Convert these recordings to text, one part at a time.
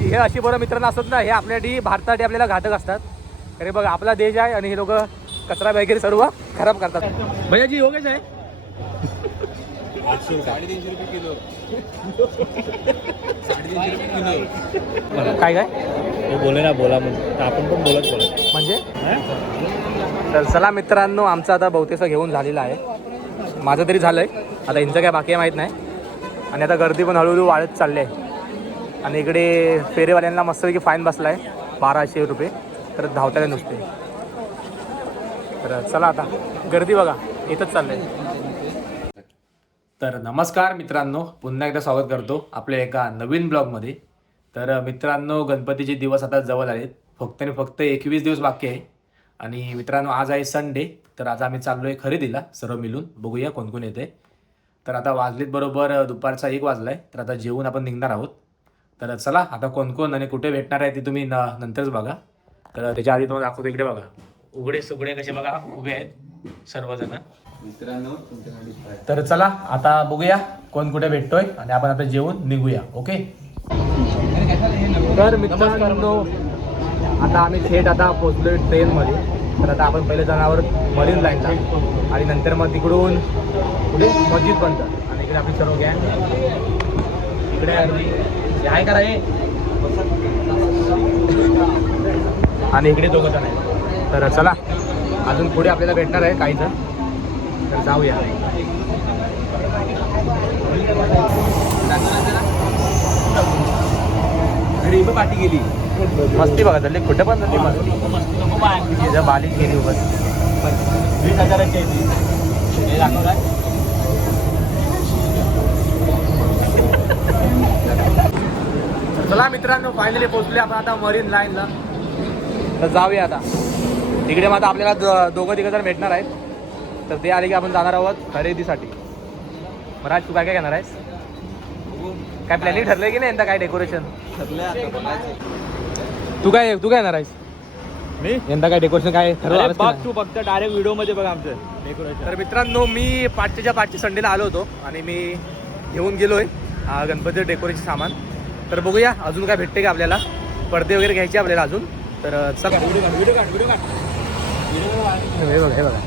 हे अशी बरं मित्रांनो असतात ना, हे आपल्यासाठी भारतासाठी आपल्याला घातक असतात. अरे बघा आपला देश आहे आणि हे लोक कचरा वगैरे सर्व खराब करतात. भैया जी हो गए आहे 350 रुपये किलो. काय काय ते बोले ना बोला म्हणून आपण पण बोलत म्हणजे. तर चला मित्रांनो, आमचं आता बहुतेकसं घेऊन झालेलं आहे. माझं तरी झालं आहे, आता यांचं काय बाकी आहे माहीत नाही. आणि आता गर्दी पण हळूहळू वाढत चालली आहे. आणि इकडे फेरेवाल्यांना मस्तपैकी फाईन बसला आहे 1200 रुपये. तर धावताना नुसते. तर चला आता गर्दी बघा येतच चाललंय. तर नमस्कार मित्रांनो, पुन्हा एकदा स्वागत करतो आपल्या एका नवीन ब्लॉगमध्ये. तर मित्रांनो, गणपतीचे दिवस आता जवळ आलेत. फक्त आणि फक्त 21 दिवस बाकी आहे. आणि मित्रांनो, आज आहे संडे. तर आज आम्ही चाललो आहे खरेदीला सर्व मिळून. बघूया कोण कोण येते. तर आता वाजलेत बरोबर दुपारचा 1 वाजला आहे. तर आता जेवून आपण निघणार आहोत. तर चला आता कोण कोण आणि कुठे भेटणार आहे ते तुम्ही नंतरच बघा. तर त्याच्या आधी तुम्हाला दाखवतो. इकडे बघा उघडे सुगडे कसे बघा उभे आहेत सर्वजण मित्रांनो. तर चला आता बघूया कोण कुठे भेटतोय आणि आपण आता जेवून निघूया. ओके. तर मित्रांनो, आता आम्ही थेट आता पोहोचलोय ट्रेनमध्ये. तर आता आपण पहिले जाणार मरीन लाईनला आणि नंतर मग तिकडून पुढे मस्जिद बनतात. आणि इकडे आपली सर्व गँग इकडे आहे करा हे. आणि इकडे दोघं जण आहेत. तर चला अजून पुढे आपल्याला भेटणार आहे काही जण. तर जाऊया. पाठी गेली मस्ती बघा चालली कुठे पण चालली मस्ती. बालीच गेली उभं 20,000ची हे दाखवलाय. चला मित्रांनो, फायनली पोहोचले आपण आता मरीन लाईनला. तर जाऊया आता तिकडे. मग आता आपल्याला दोघं तिघं जण भेटणार आहेत. तर ते आले की आपण जाणार आहोत खरेदीसाठी. महाराज तू काय काय घेणार आहेस? काय प्लॅनिंग ठरलंय की नाही यंदा? काय डेकोरेशन तू काय येणार आहेस? मी यंदा काय डेकोरेशन काय ठरवलं? तू फक्त डायरेक्ट व्हिडिओ मध्ये बघ आमचं डेकोरेशन. तर मित्रांनो, मी पाचच्या संडेला आलो होतो आणि मी घेऊन गेलोय गणपती डेकोरेशन सामान. तर बघूया अजून काय भेटते का आपल्याला. पडदे वगैरे घ्यायचे आपल्याला अजून. तर चला व्हिडिओ काढ. हे बघा हे बघा.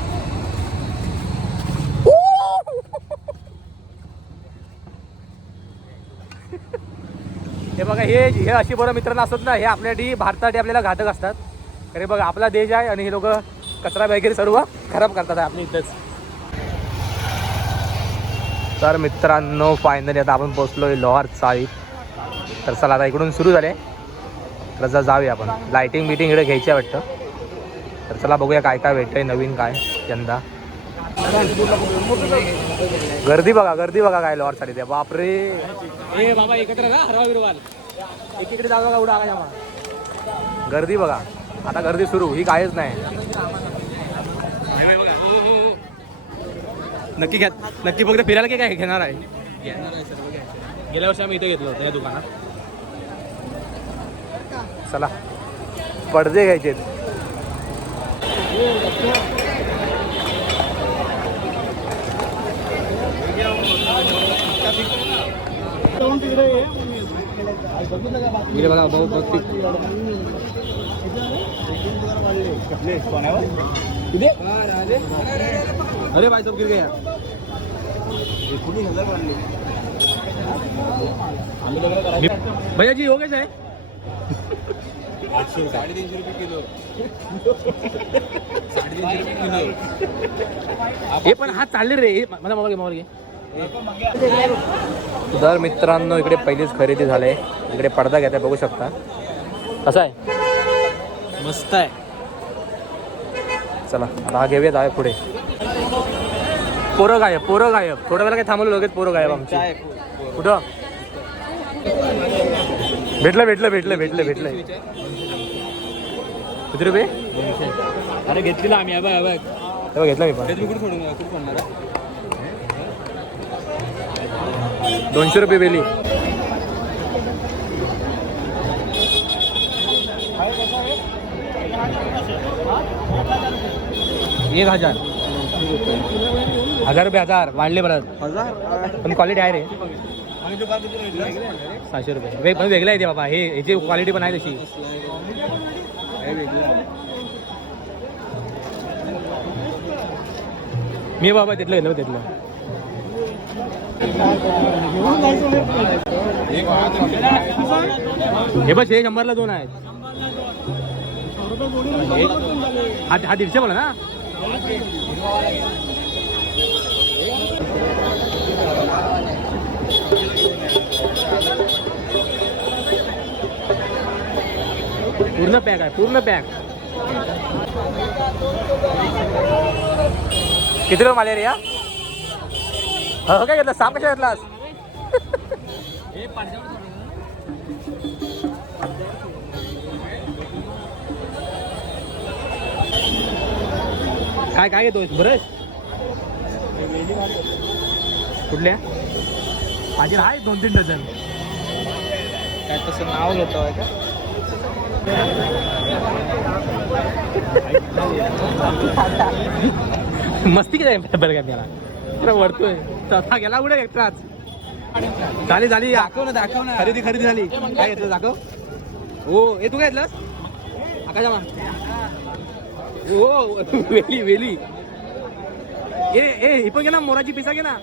हे बघा हे अशी बरं मित्रांनो असतात ना, हे आपल्यासाठी भारतासाठी आपल्याला घातक असतात. अरे बघा आपला देश आहे आणि हे लोक कचरा वगैरे सर्व खराब करतात आपल्या इथंच. तर मित्रांनो, फायनली आता आपण पोहोचलोय लोहार चाळीत. तर चला आता इकडून सुरू झाले. तर जाऊया आपण. लाईटिंग बिटिंग इकडे घ्यायची आहे वाटतं. तर चला बघूया काय काय भेटतंय नवीन काय यंदा. गर्दी बघा काय लोहार चाळीत आहे. बापरे. ए बाबा एकत्र हरवा बिरवाल एकीकडे जाऊ बघा उडा का. गर्दी बघा आता. गर्दी सुरू ही कायच नाही. नक्की फक्त फिरायला काय घेणार आहे? गेल्या वर्षी आम्ही इथे घेतलं होतं या दुकानात. चला पडदे घ्यायचे. बघा भाऊ बघ अरे भाई सब गिर गया. भैया जी हो गए है 350 रुपये किलो. 350 रुपये किलो. हे पण हात चालले रे. माझा मोबाईल घे. तर मित्रांनो, इकडे पहिलीच खरेदी झाली. इकडे पडदा घ्यायचा बघू शकता कसा आहे. मस्त आहे. चला आता हा घेऊयात आहे पुढे. पोरं गायब. थोड्या वेळा काय थांबवलं लगेच पोरं गायब आमची. कुठं भेटलं किती रुपये? अरे घेतलेला आम्ही. तेव्हा घेतला मी पण. 200 रुपये बेली. एक 1000 रुपये. 1000 वाढले परत. पण क्वालिटी आहे रे. 600 रुपये पण वेगळं आहे ते बाबा, हे ह्याची क्वालिटी पण आहे तशी. मी बाबा तिथलं गेलो तिथलं. हे बस हे 100ला 2 आहेत. हा 150 बोला ना. पूर्ण पॅक आहे, पूर्ण पॅक. किती रुपये मलेरिया? हो काय घेतलं? साप कशा घेतलास? काय काय घेतोय? ब्रश कुठल्या? माझे आहे 2-3 डझन. काय तसं नाव घेतो आहे का? मस्ती काय बरं का त्याला जरा वरतोय तसा गेला कुठे एक्स्ट्राच. झाली झाली, दाखव ना. खरेदी झाली. काय घेतलं दाखव. हो हे तू काय घेतलंस? आकाशमा हो वेली ए ही पण घे ना, मोराची पिसा घे ना.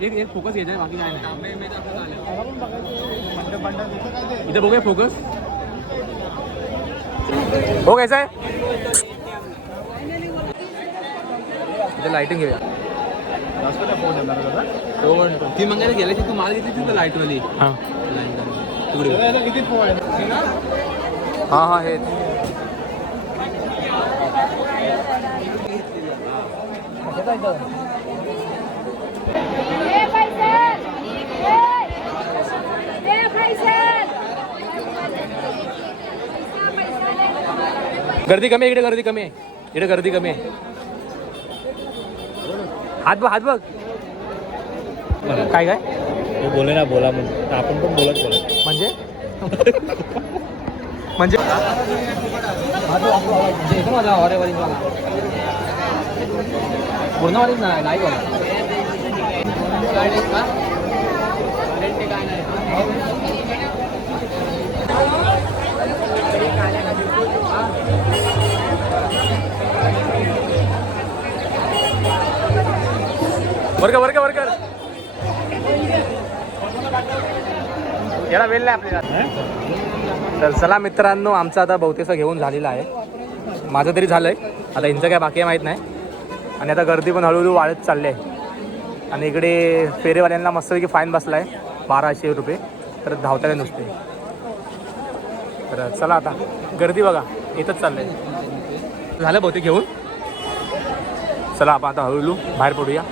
एक फोकस घ्यायचा, बाकी काय नाही. इथे बघूया फोकस हो कैसा आहे. इथे लाइटिंग घेऊया. ती मंगायला गेल्याची तू माल घेतली तिथं लाईटवाली. हां हां हे गर्दी कमी आहे इकडे, गर्दी कमी आहे इकडे, गर्दी कमी आहे. हात बघ काय बोले ना बोला म्हणून आपण पण बोलत म्हणजे म्हणजे पूर्णवाली नाही वर्कर याला वेळ नाही आपल्याला. तर चला मित्रांनो, आमचं आता बहुतेकचं घेऊन झालेलं आहे. माझं तरी झालं आहे, आता यांचं काय बाकी आहे माहीत नाही. आणि आता गर्दी पण हळूहळू वाढत चालली आहे. आणि इकडे फेरेवाल्यांना मस्तपैकी फाईन बसला आहे 1200 रुपये. तर धावताना नुसते. तर चला आता गर्दी बघा येतच चाललं आहे. झालं बहुतेक घेऊन. चला आपण आता हळूहळू बाहेर पडूया.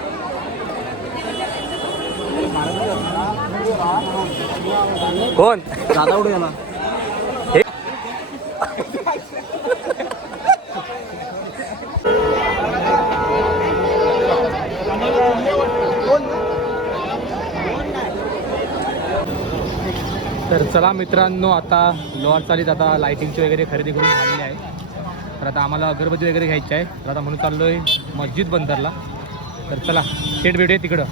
कोण दादा उडू ना हे तर चला मित्रांनो, आता लॉट चालीत आता लाइटिंगची वगैरे खरेदी करून झालेली आहे. तर आता आम्हाला अगरबत्ती वगैरे घ्यायची आहे. तर आता म्हणून चाललो आहे मस्जिद बंदरला. तर चला थेट भेटूया तिकडं.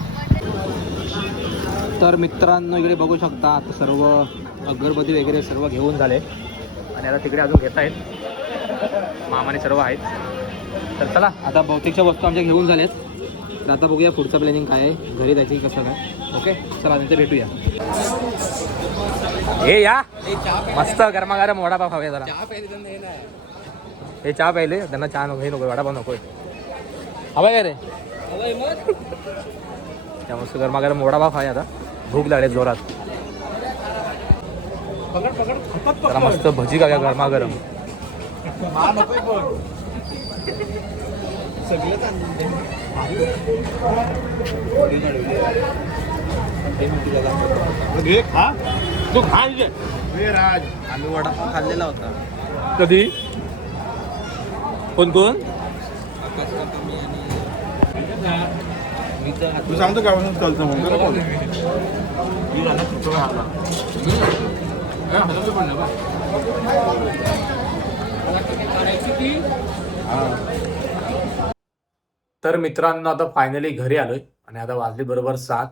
तर मित्रांनो इकडे बघू शकता आता सर्व अगरबत्ती वगैरे सर्व घेऊन झाले. आणि आता तिकडे अजून घेत आहेत मामाने सर्व आहेत. तर चला आता बहुतेकच्या वस्तू आमच्या घेऊन झाल्यात. तर आता बघूया पुढचं प्लॅनिंग काय आहे, घरी जायचं कसं काय. ओके चला नंतर भेटूया. हे या मस्त गरमागरम वडापाव खाऊया जरा. हे चहा प्यायले त्यांना चहा नको, हे नको, वडापाव नको. हवा काय रे त्या मस्त गरमागरम वडापाव खाऊया. आता भूक लागली जोरात. जरा मस्त भजी खाऊया गरमागरम. तू खाय राज आम्ही वडापाव खाल्लेला होता कधी कोण कोण तू सांगतो का चालतं म्हणून तर मित्रांनो आता फायनली घरी आलोय. आणि आता वाजले बरोबर 7.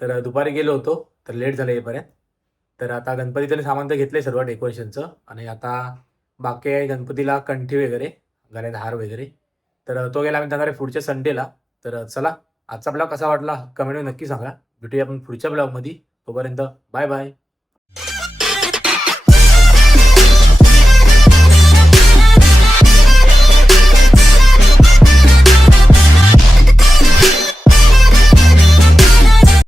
तर दुपारी गेलो होतो तर लेट झालं येईपर्यंत. तर आता गणपतीचं सामान तर घेतलंय सर्व डेकोरेशनचं आणि आता बाकी आहे गणपतीला कंठी वगैरे, गळ्यात हार वगैरे. तर तो गेला आम्ही जाणार आहे पुढच्या संडेला. तर चला आजचा ब्लॉग कसा वाटला कमेंटमध्ये नक्की सांगा. भेटूया आपण पुढच्या ब्लॉगमध्ये. तोपर्यंत बाय बाय.